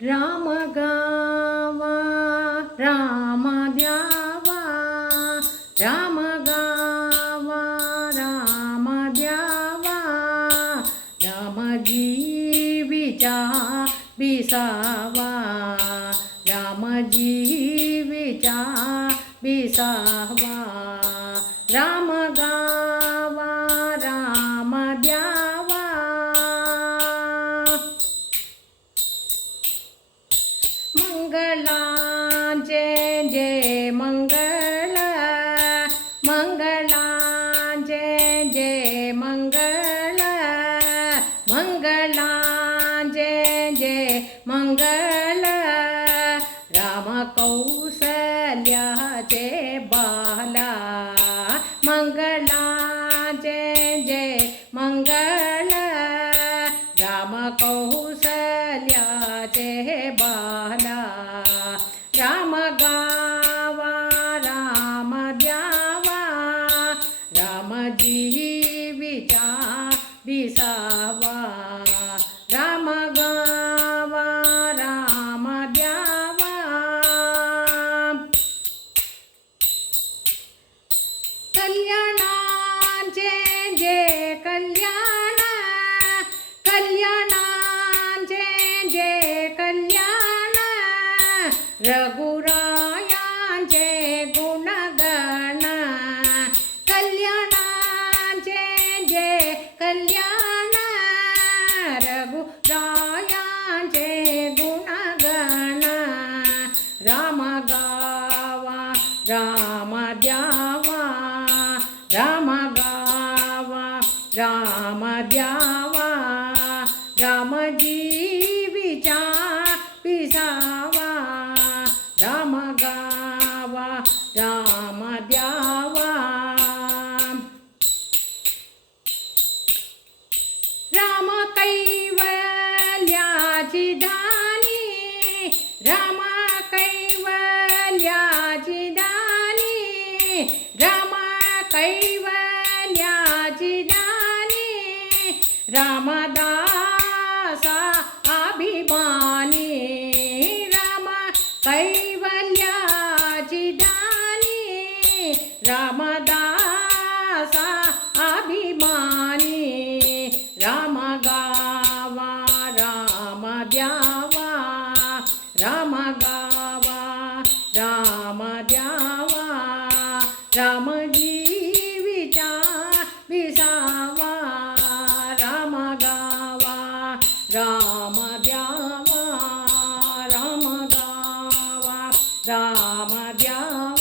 राम गावा राम द्यावा, राम गावा राम द्यावा, राम जीविचा विसावा, राम जीविचा विसावा, राम गावा राम द्यावा. मंगलांचे जय मंगल, मंगलांचे जय मंगल, मंगलांचे जय मंगल, राम कौसल्याचे बाला, मंगलांचे जय मंगल, राम कौसल्याचे बाला, राम गावा राम द्यावा, राम जीविचा विसावा, राम गावा राम द्यावा. कल्याणांचे जय कल्याण, कल्याणांचे जय कल्याण, रघुरायांचे गुणगण, कल्याणांचे जय कल्याण, रघुरायांचे गुणगण, राम गावा राम द्यावा, राम गावा राम द्यावा, राम जीविचा विसावा, राम गावा राम द्यावा. राम कैवल्याची दानी, राम कैवल्याची दानी, राम कैवल्याची दानी, रामदासा अभिमानी, राम कैवल्याची दानी, रामदासा अभिमानी, राम गावा राम द्यावा, राम गावा राम द्यावा, राम जीविचा विसावा, राम गावा राम द्यावा, राम गावा राम द्यावा.